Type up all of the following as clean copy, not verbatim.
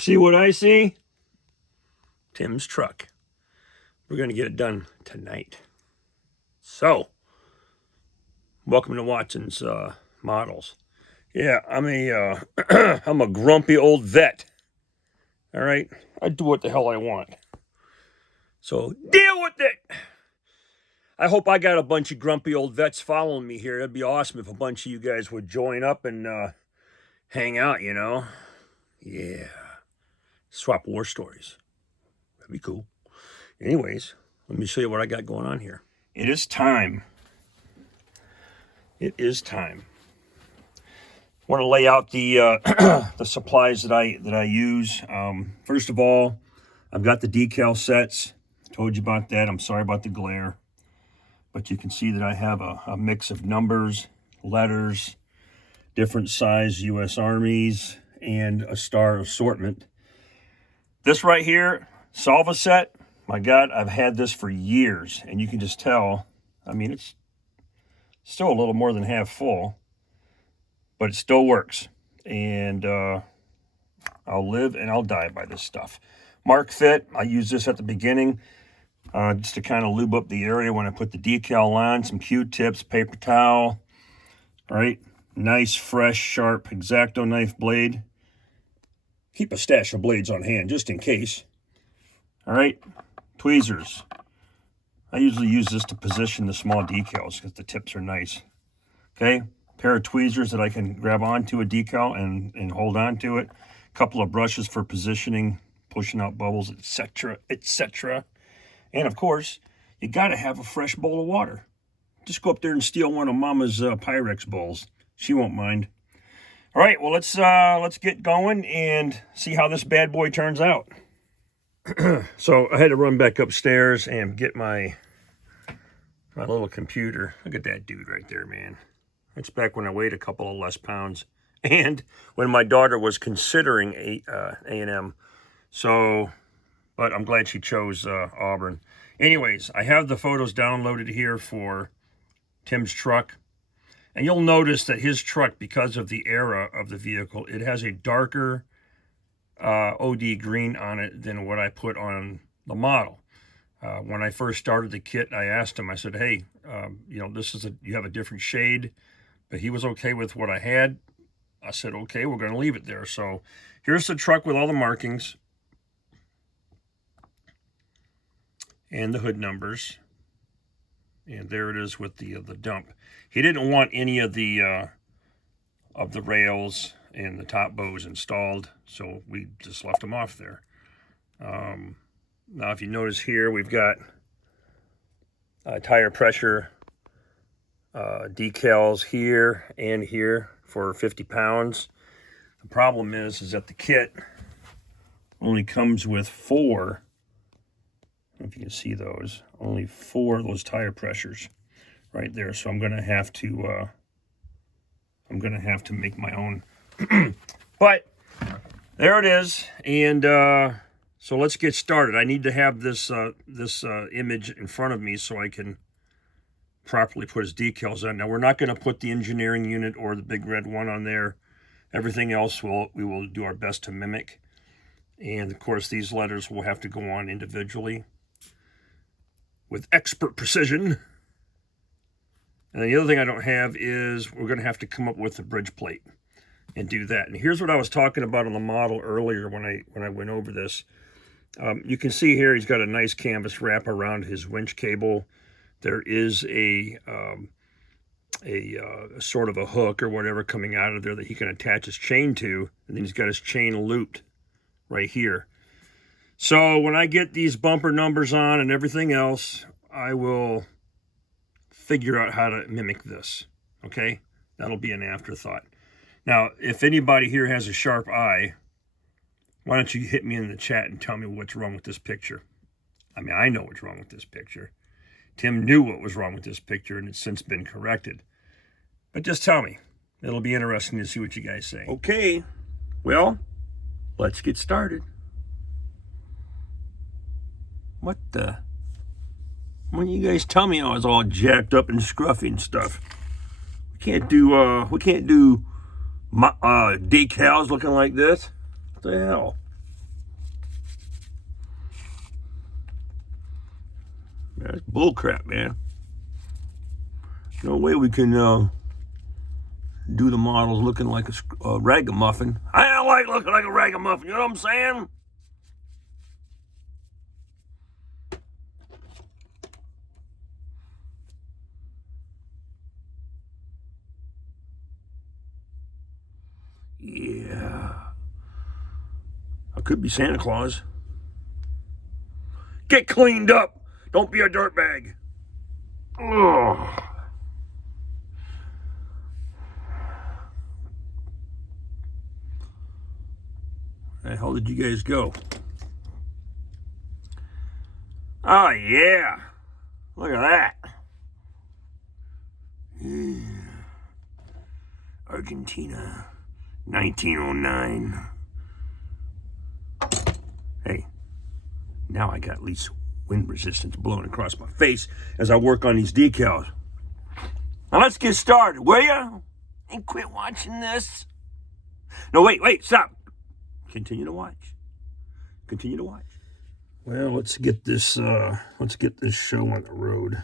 see what I see? Tim's truck. We're going to get it done tonight. So, welcome to Watson's Models. Yeah, I'm a grumpy old vet. All right? I do what the hell I want. So, deal with it! I hope I got a bunch of grumpy old vets following me here. It'd be awesome if a bunch of you guys would join up and hang out, you know? Yeah. Swap war stories. That'd be cool. Anyways, let me show you what I got going on here. It is time. It is time. I want to lay out the the supplies that I use. First of all, I've got the decal sets. Told you about that. I'm sorry about the glare. But you can see that I have a mix of numbers, letters, different size U.S. Armies, and a star assortment. This right here, Salva set, my God, I've had this for years. And you can just tell, I mean, it's still a little more than half full, but it still works. And I'll live and I'll die by this stuff. Mark Fit, I use this at the beginning. Just to kind of lube up the area when I put the decal on, some Q-tips, paper towel, all right? Nice, fresh, sharp X-Acto knife blade. Keep a stash of blades on hand, just in case. All right, tweezers. I usually use this to position the small decals because the tips are nice. Okay, pair of tweezers that I can grab onto a decal and hold on to it. A couple of brushes for positioning, pushing out bubbles, etc., etc. And, of course, you got to have a fresh bowl of water. Just go up there and steal one of Mama's Pyrex bowls. She won't mind. All right, well, let's get going and see how this bad boy turns out. So I had to run back upstairs and get my little computer. Look at that dude right there, man. That's back when I weighed a couple of less pounds. And when my daughter was considering A&M. So... but I'm glad she chose Auburn. Anyways, I have the photos downloaded here for Tim's truck. And you'll notice that his truck, because of the era of the vehicle, it has a darker OD green on it than what I put on the model. When I first started the kit, I asked him, I said, hey, you know, you have a different shade. But he was okay with what I had. I said, okay, we're going to leave it there. So here's the truck with all the markings. And the hood numbers, and there it is with the dump. He didn't want any of the rails and the top bows installed, so we just left them off there. Now, if you notice here, we've got tire pressure decals here and here for 50 pounds. The problem is that the kit only comes with 4. If you can see those, only 4 of those tire pressures right there. So I'm going to have to make my own. But there it is. And so let's get started. I need to have this image in front of me so I can properly put his decals on. Now, we're not going to put the engineering unit or the big red one on there. Everything else we will do our best to mimic. And, of course, these letters will have to go on individually with expert precision. And the other thing I don't have is we're going to have to come up with a bridge plate and do that. And here's what I was talking about on the model earlier when I went over this. You can see here he's got a nice canvas wrap around his winch cable. There is a sort of a hook or whatever coming out of there that he can attach his chain to. And then he's got his chain looped right here. So when I get these bumper numbers on and everything else, I will figure out how to mimic this, okay? That'll be an afterthought. Now, if anybody here has a sharp eye, why don't you hit me in the chat and tell me what's wrong with this picture? I mean, I know what's wrong with this picture. Tim knew what was wrong with this picture, and it's since been corrected. But just tell me. It'll be interesting to see what you guys say. Okay, well, let's get started. What the? When you guys tell me I was all jacked up and scruffy and stuff. We can't do decals looking like this. What the hell? That's bull crap, man. No way we can do the models looking like a ragamuffin. I don't like looking like a ragamuffin, you know what I'm saying? Yeah. I could be Santa Claus. Get cleaned up. Don't be a dirtbag. Ugh. Where the hell did you guys go? Oh, yeah. Look at that. Yeah. Argentina, 1909. Hey, now I got at least wind resistance blowing across my face as I work on these decals. Now let's get started, will ya? And quit watching this. No, wait, stop. Continue to watch. Continue to watch. Well, let's get this show on the road.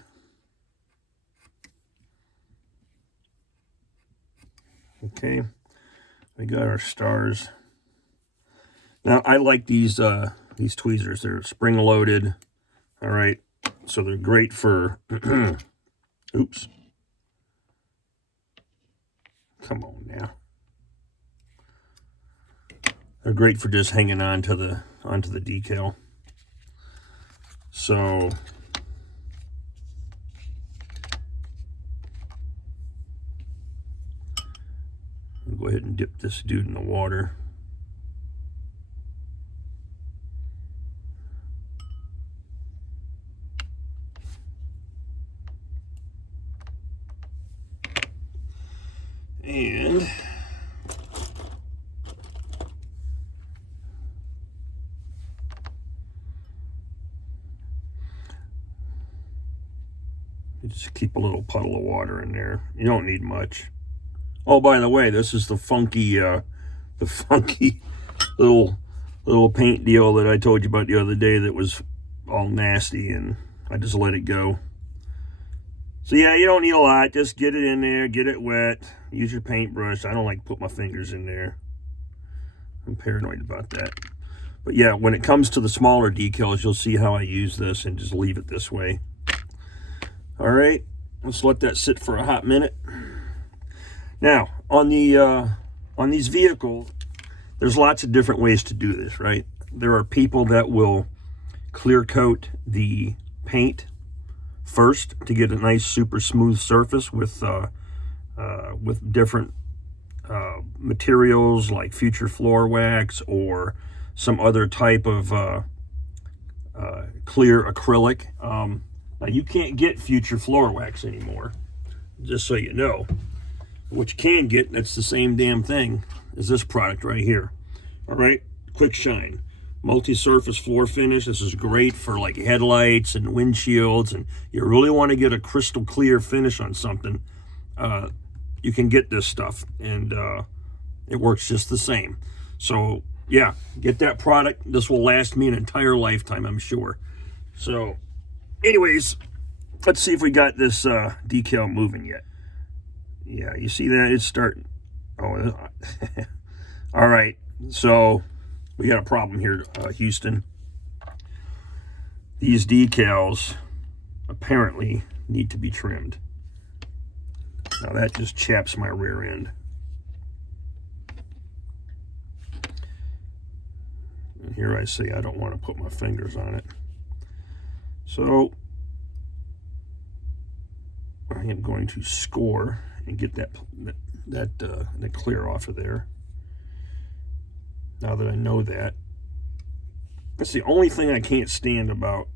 Okay, we got our stars. Now I like these tweezers. They're spring loaded. All right, so they're great for. Oops. Come on now. They're great for just hanging onto the decal. So I'll go ahead and dip this dude in the water. And just keep a little puddle of water in there. You don't need much. Oh, by the way, this is the funky little paint deal that I told you about the other day that was all nasty, and I just let it go. So yeah, you don't need a lot. Just get it in there, get it wet. Use your paintbrush. I don't like to put my fingers in there. I'm paranoid about that. But yeah, when it comes to the smaller decals, you'll see how I use this and just leave it this way. All right, let's let that sit for a hot minute. Now, on these vehicles, there's lots of different ways to do this, right? There are people that will clear coat the paint first to get a nice super smooth surface with different materials like future floor wax or some other type of clear acrylic. Now you can't get future floor wax anymore, just so you know. What you can get, that's the same damn thing as this product right here. All right, Quick Shine. Multi-surface floor finish. This is great for like headlights and windshields, and you really want to get a crystal clear finish on something. You can get this stuff, and it works just the same. So yeah, get that product. This will last me an entire lifetime, I'm sure. So anyways, let's see if we got this decal moving yet. Yeah, you see that? It's starting. Oh, all right. So we got a problem here, Houston. These decals apparently need to be trimmed. Now that just chaps my rear end. And here I say I don't want to put my fingers on it. So I am going to score and get that clear off of there. Now that I know that. That's the only thing I can't stand about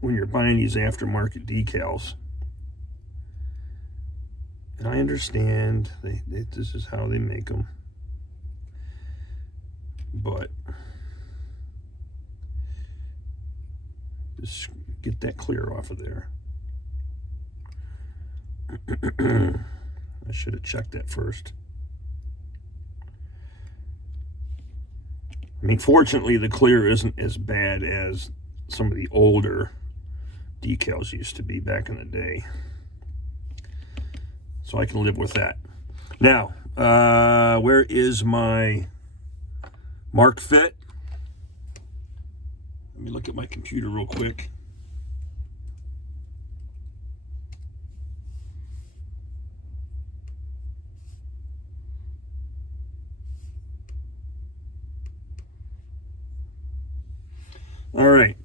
when you're buying these aftermarket decals. And I understand this is how they make them. But just get that clear off of there. I should have checked that first. I mean, fortunately, the clear isn't as bad as some of the older decals used to be back in the day. So I can live with that. Now, where is my mark fit? Let me look at my computer real quick. All right,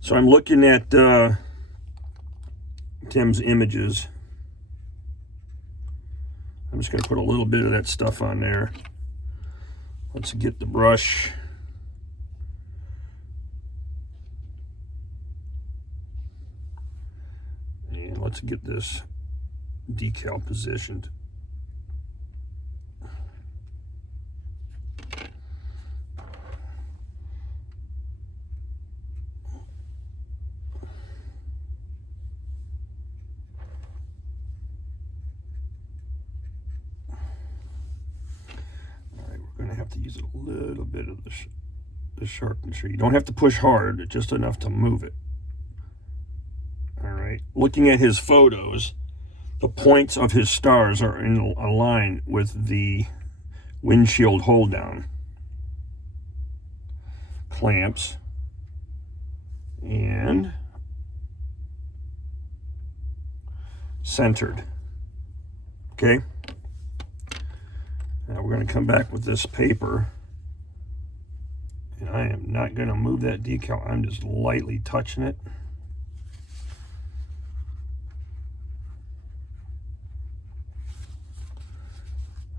so I'm looking at Tim's images. I'm just going to put a little bit of that stuff on there. Let's get the brush. And let's get this decal positioned. To use a little bit of the sharpness here. You don't have to push hard, just enough to move it. All right. Looking at his photos, the points of his stars are in a line with the windshield hold down clamps, and centered. Okay. Now we're going to come back with this paper, and I am not going to move that decal. I'm just lightly touching it.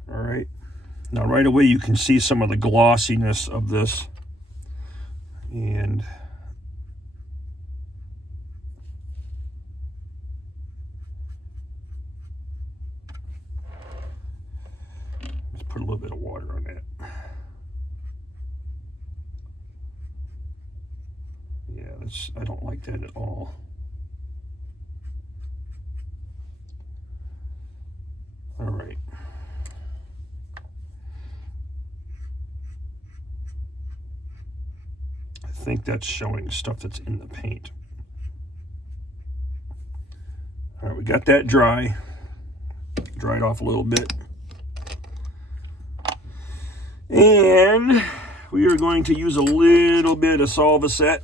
All right. Now right away you can see some of the glossiness of this, and put a little bit of water on that. Yeah, I don't like that at all. All right. I think that's showing stuff that's in the paint. All right, we got that dry. Dried off a little bit. And we are going to use a little bit of Solvaset,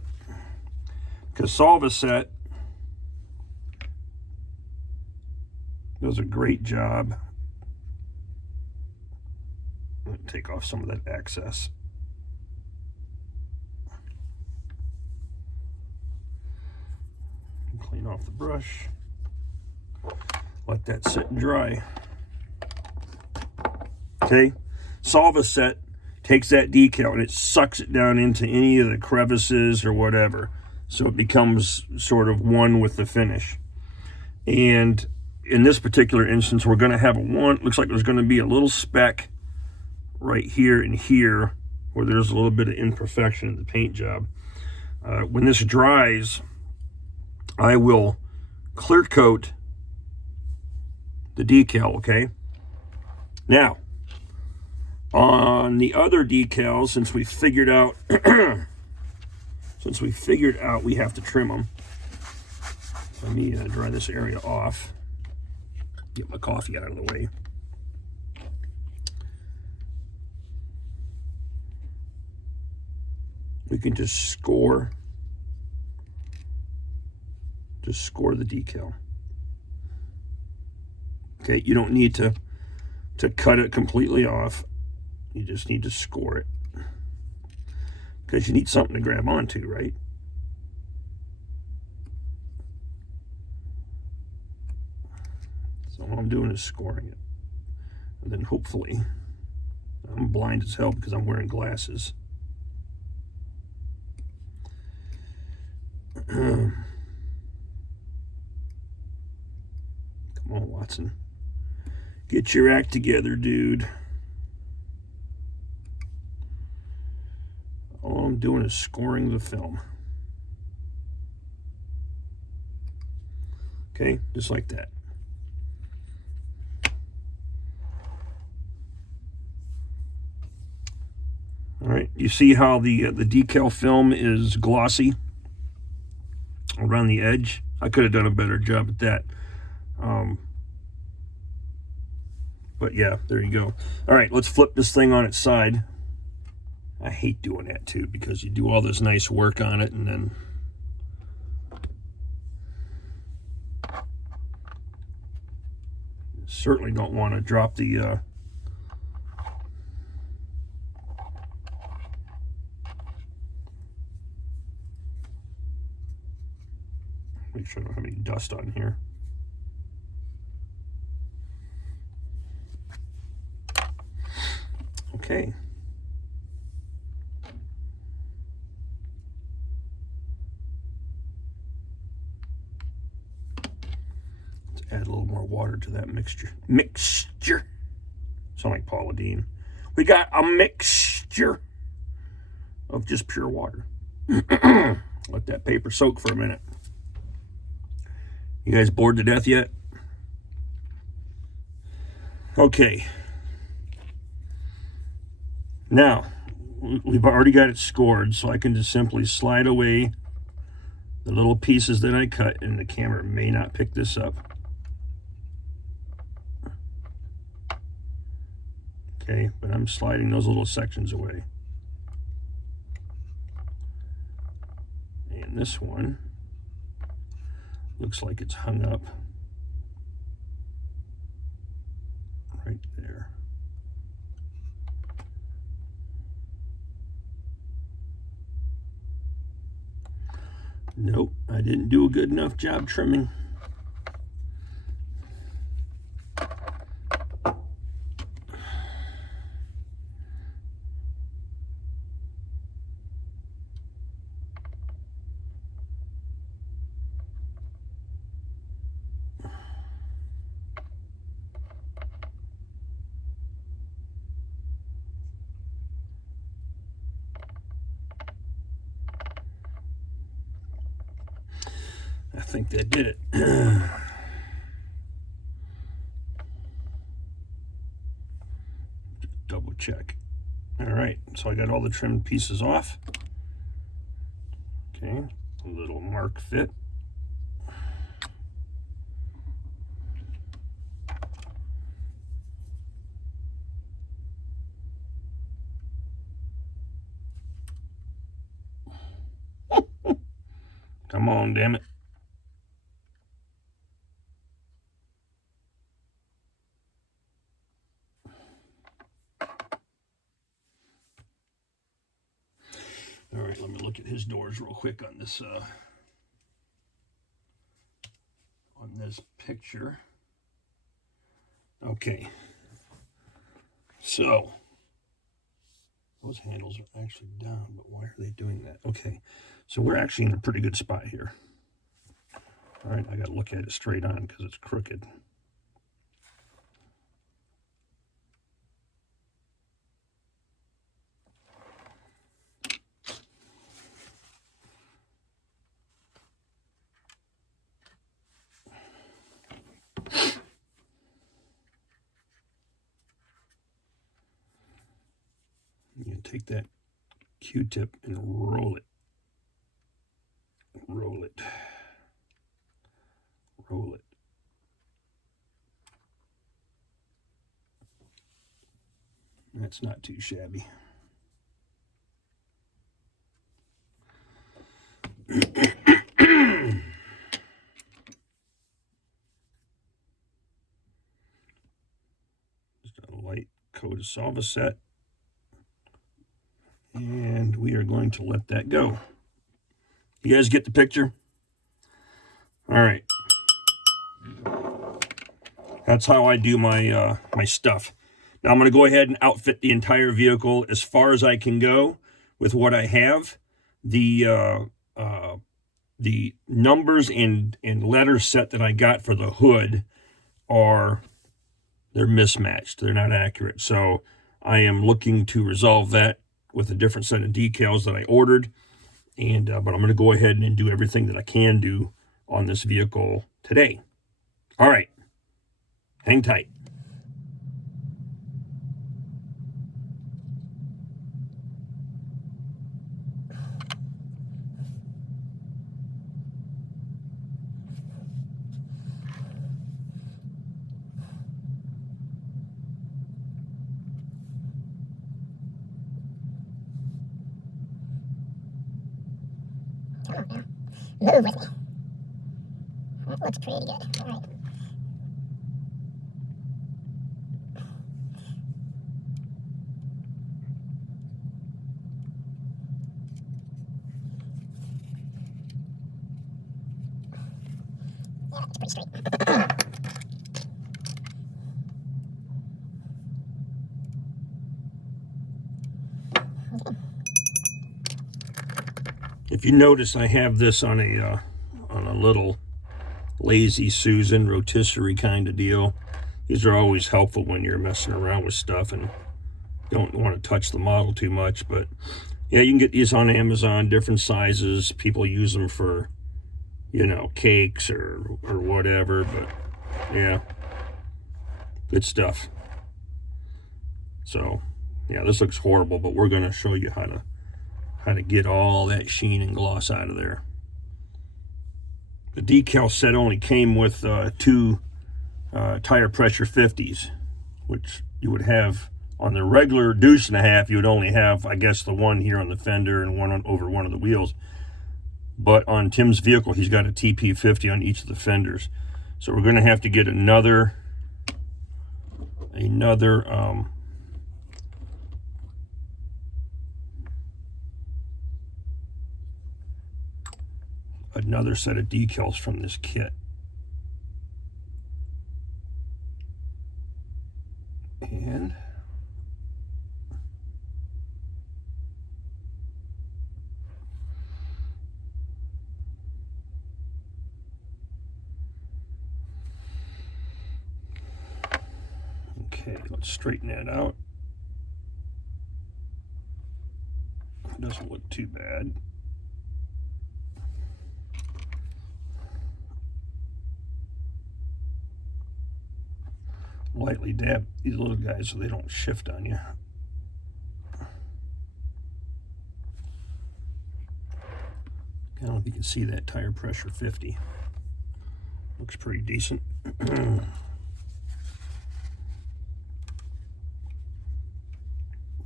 because Solvaset does a great job. I'm going to take off some of that excess. Clean off the brush. Let that sit and dry. Okay. Solvaset takes that decal and it sucks it down into any of the crevices or whatever, so it becomes sort of one with the finish. And in this particular instance, we're going to have looks like there's going to be a little speck right here and here where there's a little bit of imperfection in the paint job. When this dries, I will clear coat the decal. Okay. Now, on the other decals, since we figured out we have to trim them, let me dry this area off. Get my coffee out of the way. We can just score the decal. Okay, you don't need to cut it completely off. You just need to score it, because you need something to grab onto, right? So all I'm doing is scoring it. And then hopefully, I'm blind as hell because I'm wearing glasses. Come on, Watson. Get your act together, dude. All I'm doing is scoring the film. Okay, just like that. All right, you see how the decal film is glossy? around the edge. I could have done a better job at that. But yeah, there you go. All right, let's flip this thing on its side. I hate doing that too, because you do all this nice work on it and then certainly don't want to drop the make sure I don't have any dust on here. Okay. Let's add a little more water to that mixture. Sound like Paula Dean. We got a mixture of just pure water. Let that paper soak for a minute. You guys bored to death yet? Okay. Now, we've already got it scored, so I can just simply slide away the little pieces that I cut, and the camera may not pick this up. Okay, but I'm sliding those little sections away. And this one looks like it's hung up right there. Nope, I didn't do a good enough job trimming. I think that did it. Double check. All right, so I got all the trimmed pieces off. Okay, a little mark fit. Come on, damn it. All right, let me look at his doors real quick on this picture. Okay, so those handles are actually down, but why are they doing that? Okay, so we're actually in a pretty good spot here. All right, I got to look at it straight on because it's crooked. You take that Q-tip and roll it. Roll it. Roll it. That's not too shabby. Just a light coat of Solvaset. And we are going to let that go. You guys get the picture? All right. That's how I do my my stuff. Now I'm going to go ahead and outfit the entire vehicle as far as I can go with what I have. The numbers and letter set that I got for the hood they're mismatched. They're not accurate. So I am looking to resolve that with a different set of decals that I ordered. And but I'm going to go ahead and do everything that I can do on this vehicle today. All right. Hang tight. Come on now. Move with me. That looks pretty good. All right. Yeah, it's pretty straight. If you notice, I have this on a little Lazy Susan rotisserie kind of deal. These are always helpful when you're messing around with stuff and don't want to touch the model too much. But yeah, you can get these on Amazon, different sizes. People use them for, you know, cakes or whatever. But yeah, good stuff. So yeah, this looks horrible, but we're going to show you how to get all that sheen and gloss out of there. The decal set only came with two tire pressure 50s, which you would have on the regular deuce and a half. You would only have, I guess, the one here on the fender and one over one of the wheels. But on Tim's vehicle, he's got a TP50 on each of the fenders. So we're going to have to get another set of decals from this kit. And okay, let's straighten that out. It doesn't look too bad. Lightly dab these little guys so they don't shift on you. I don't know if you can see that tire pressure 50. Looks pretty decent.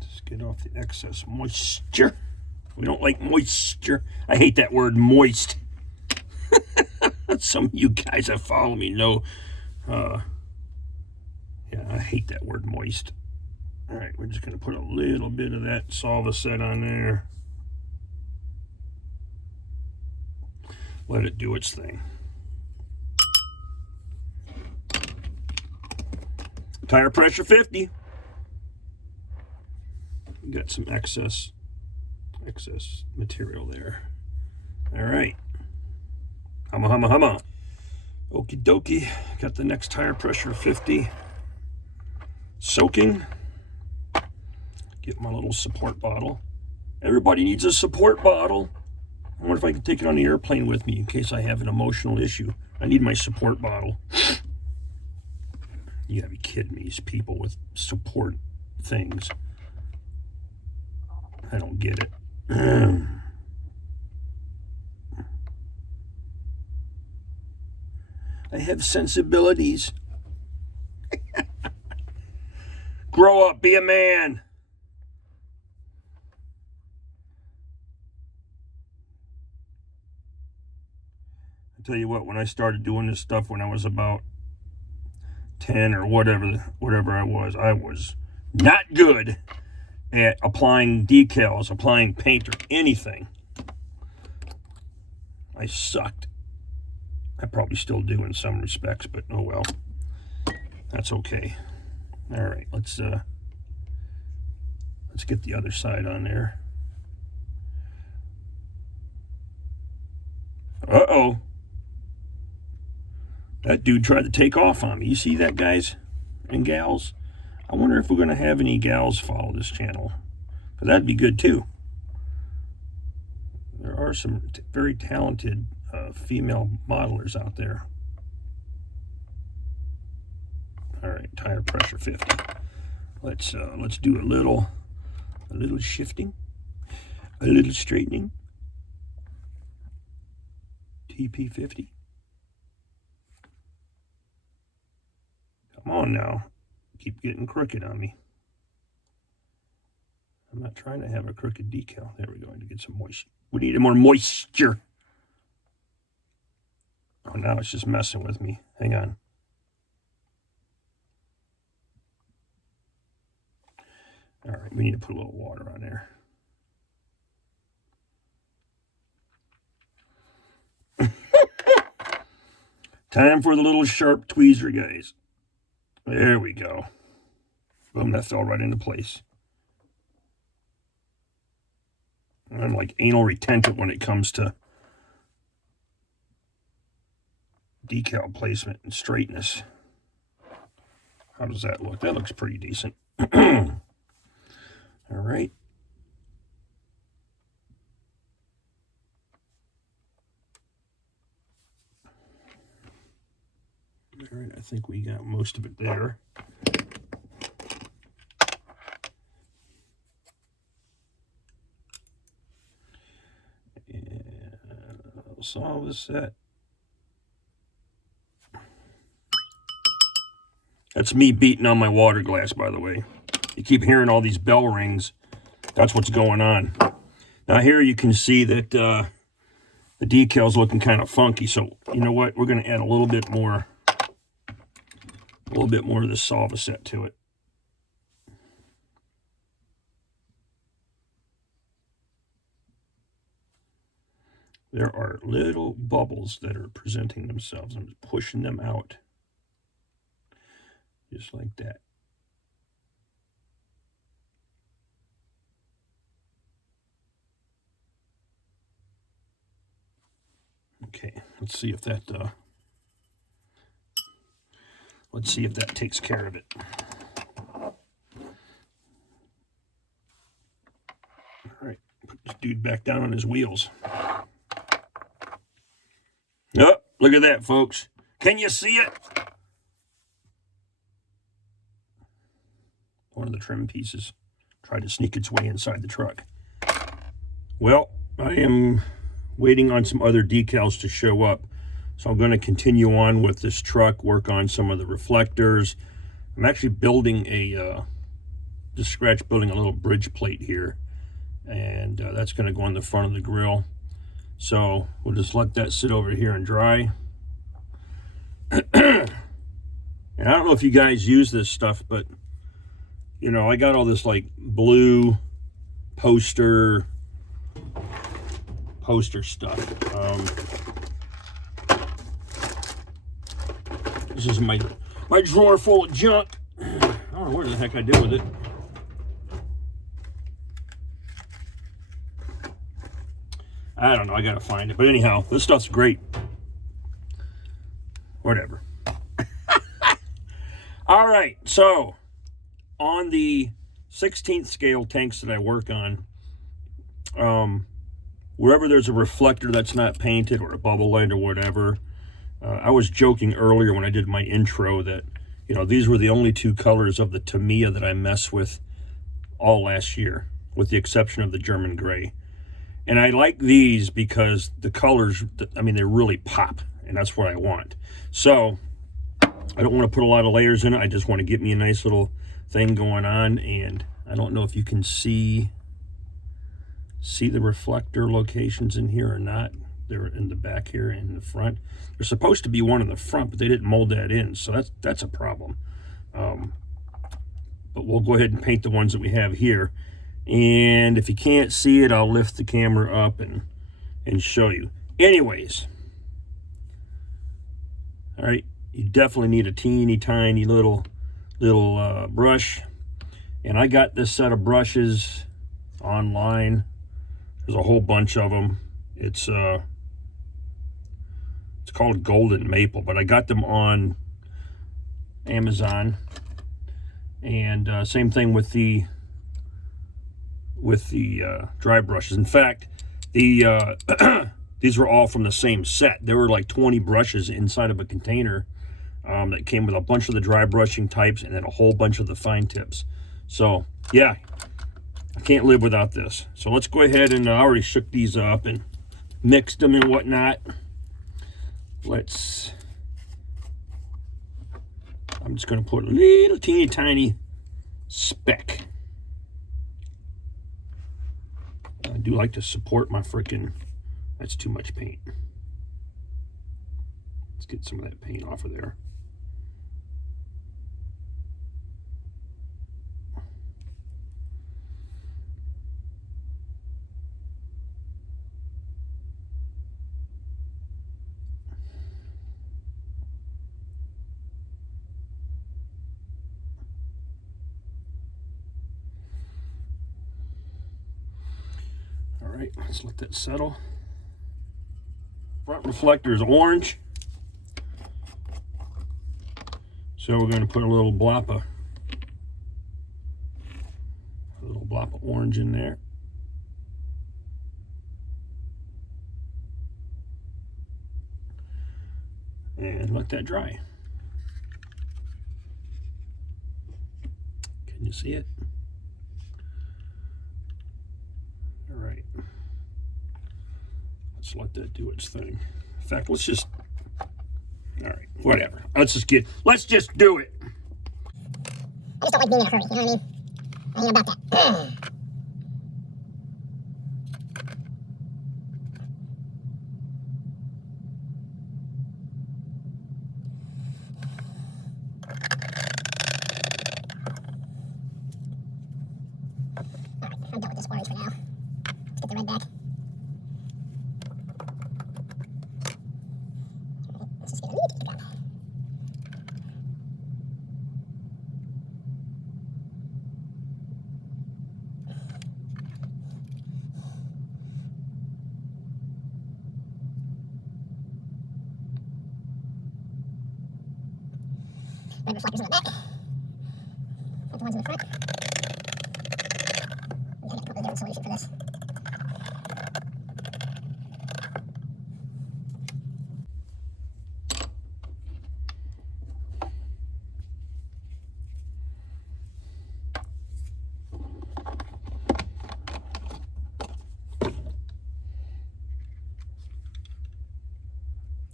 Just get off the excess moisture. We don't like moisture. I hate that word, moist. Some of you guys that follow me know. Yeah, I hate that word, moist. All right, we're just going to put a little bit of that Solvaset on there. Let it do its thing. Tire pressure 50. Got some excess material there. All right. Humma, humma, humma. Okie dokie. Got the next tire pressure 50. Soaking. Get my little support bottle. Everybody needs a support bottle. I wonder if I can take it on the airplane with me in case I have an emotional issue. I need my support bottle. You gotta be kidding me, these people with support things. I don't get it. I have sensibilities. Grow up, be a man. I tell you what, when I started doing this stuff when I was about 10 or whatever I was not good at applying decals, applying paint, or anything. I sucked. I probably still do in some respects, but oh well. That's okay. All right, let's get the other side on there. Uh-oh. That dude tried to take off on me. You see that, guys and gals? I wonder if we're going to have any gals follow this channel. Because that'd be good, too. There are some very talented female modelers out there. All right, tire pressure 50. Let's do a little shifting, a little straightening. TP50. Come on now. Keep getting crooked on me. I'm not trying to have a crooked decal. There we go. To get some moisture. We need more moisture. Oh, now it's just messing with me. Hang on. All right, we need to put a little water on there. Time for the little sharp tweezer, guys. There we go. Boom, that fell right into place. I'm like anal retentive when it comes to decal placement and straightness. How does that look? That looks pretty decent. All right. All right, I think we got most of it there. And I'll solve this set. That's me beating on my water glass, by the way. You keep hearing all these bell rings. That's what's going on. Now here you can see that the decal's looking kind of funky. So you know what? We're going to add a little bit more of this Solvaset to it. There are little bubbles that are presenting themselves. I'm just pushing them out. Just like that. Okay, let's see if that takes care of it. All right, put this dude back down on his wheels. Oh, look at that, folks. Can you see it? One of the trim pieces tried to sneak its way inside the truck. Well, I am waiting on some other decals to show up. So I'm going to continue on with this truck, work on some of the reflectors. I'm actually building just scratch building a little bridge plate here. And that's going to go on the front of the grill. So we'll just let that sit over here and dry. And I don't know if you guys use this stuff, but you know, I got all this like blue poster stuff. This is my drawer full of junk. I don't know where the heck I did with it. I don't know, I gotta find it. But anyhow, this stuff's great. Whatever. All right, so on the 16th scale tanks that I work on, wherever there's a reflector that's not painted or a bubble light or whatever, I was joking earlier when I did my intro that, you know, these were the only two colors of the Tamiya that I messed with all last year, with the exception of the German gray. And I like these because the colors, I mean, they really pop, and that's what I want. So I don't want to put a lot of layers in it. I just want to get me a nice little thing going on. And I don't know if you can see the reflector locations in here or not. They're in the back here and in the front. There's supposed to be one in the front, but they didn't mold that in, so that's a problem. But we'll go ahead and paint the ones that we have here. And if you can't see it, I'll lift the camera up and show you. Anyways, all right, you definitely need a teeny tiny little brush. And I got this set of brushes online. There's a whole bunch of them. It's called Golden Maple, but I got them on Amazon. And same thing with the dry brushes. In fact, these were all from the same set. There were like 20 brushes inside of a container that came with a bunch of the dry brushing types and then a whole bunch of the fine tips. So yeah, I can't live without this. So let's go ahead and I already shook these up and mixed them and whatnot. I'm just going to put a little teeny tiny speck. I do like to support my frickin', that's too much paint. Let's get some of that paint off of there. All right, let's let that settle. Front reflector is orange. So we're going to put a little blop of orange in there. And let that dry. Can you see it? All right. Let's let that do its thing. In fact, let's just, all right, whatever. Let's just do it. I just don't like being in a hurry, you know what I mean? I ain't about that. Alright, I'm done with this orange for now. Let's get the red back. Alright, let's just get a little deeper down. Red reflectors in the back. Got the ones in the front. I got a couple of different solutions for this.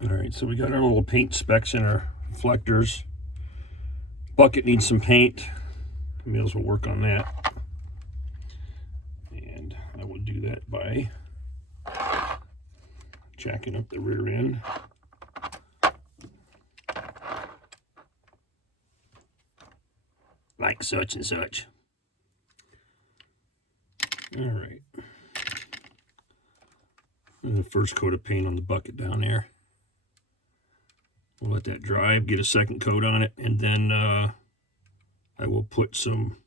All right, so we got our little paint specks in our reflectors. Bucket needs some paint. I may as well work on that. And I will do that by jacking up the rear end. Like such and such. All right. And the first coat of paint on the bucket down there. We'll let that dry, get a second coat on it, and then I will put some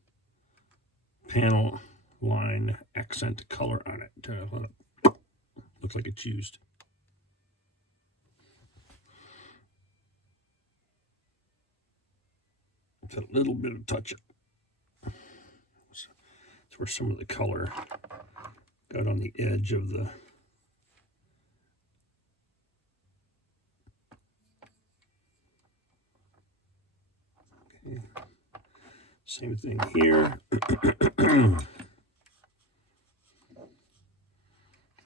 panel line accent color on it to let it look like it's used. It's a little bit of touch-up. That's where some of the color got on the edge of the okay. Same thing here.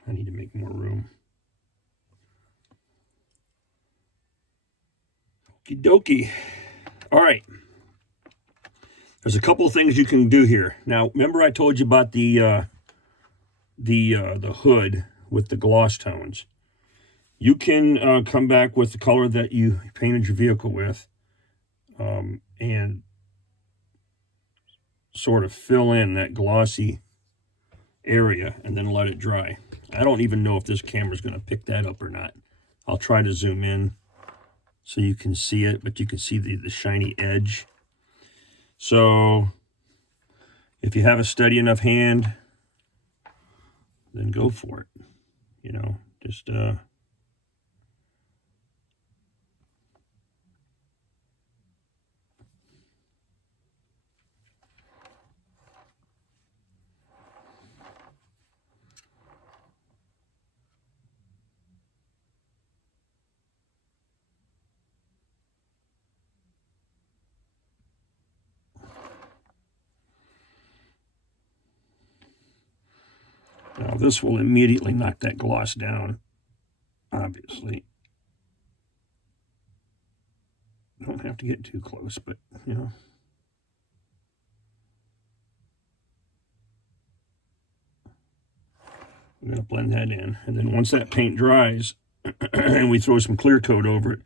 I need to make more room. Okie dokie. All right. There's a couple of things you can do here. Now, remember I told you about the hood with the gloss tones. You can come back with the color that you painted your vehicle with and sort of fill in that glossy area and then let it dry. I don't even know if this camera's going to pick that up or not. I'll try to zoom in so you can see it, but you can see the shiny edge. So if you have a steady enough hand, then go for it. You know, just now this will immediately knock that gloss down, obviously. Don't have to get too close, but, you know. I'm going to blend that in. And then once that paint dries, and we throw some clear coat over it,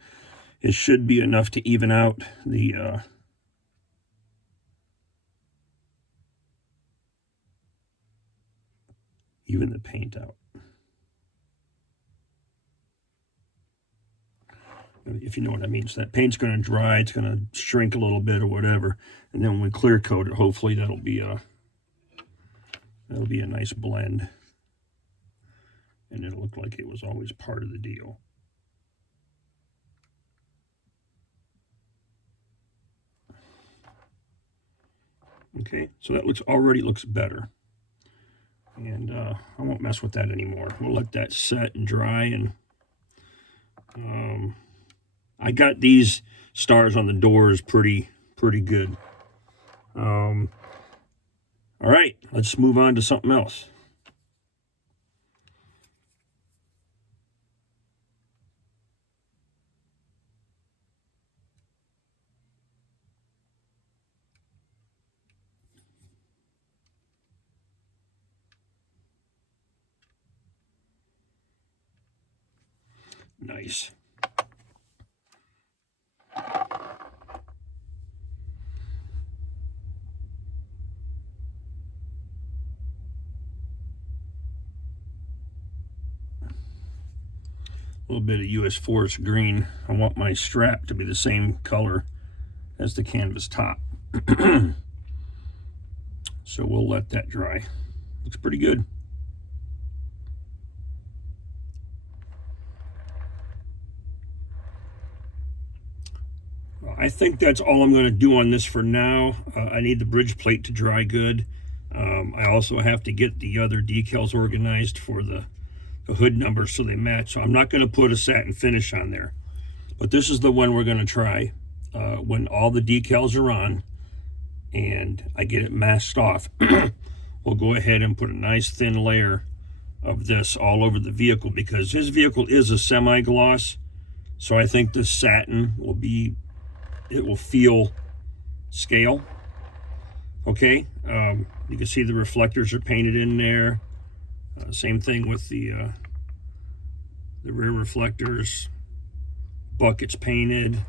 it should be enough to even out the even the paint out. If you know what I mean. So that paint's going to dry, it's going to shrink a little bit or whatever, and then when we clear coat it, hopefully that'll be a nice blend, and it'll look like it was always part of the deal. Okay, so that already looks better, and I won't mess with that anymore. We'll let that set and dry, and I got these stars on the doors pretty good. All right, let's move on to something else. Nice. A little bit of U.S. Forest green. I want my strap to be the same color as the canvas top. So we'll let that dry. Looks pretty good. I think that's all I'm going to do on this for now. I need the bridge plate to dry good. I also have to get the other decals organized for the hood numbers so they match. So I'm not going to put a satin finish on there. But this is the one we're going to try when all the decals are on and I get it masked off. We'll go ahead and put a nice thin layer of this all over the vehicle, because his vehicle is a semi-gloss. So I think the satin will be, it will feel scale. Okay, you can see the reflectors are painted in there. Same thing with the rear reflectors. Buckets painted,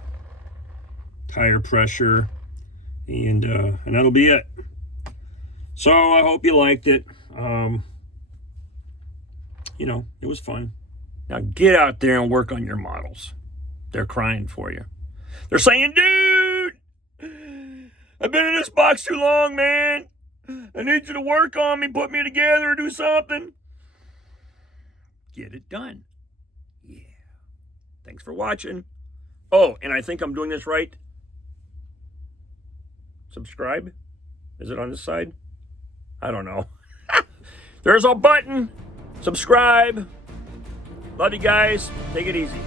tire pressure, and that'll be it. So I hope you liked it. You know, it was fun. Now get out there and work on your models. They're crying for you. They're saying, dude, I've been in this box too long, man. I need you to work on me, put me together, or do something. Get it done. Yeah. Thanks for watching. Oh, and I think I'm doing this right. Subscribe. Is it on this side? I don't know. There's a button. Subscribe. Love you guys. Take it easy.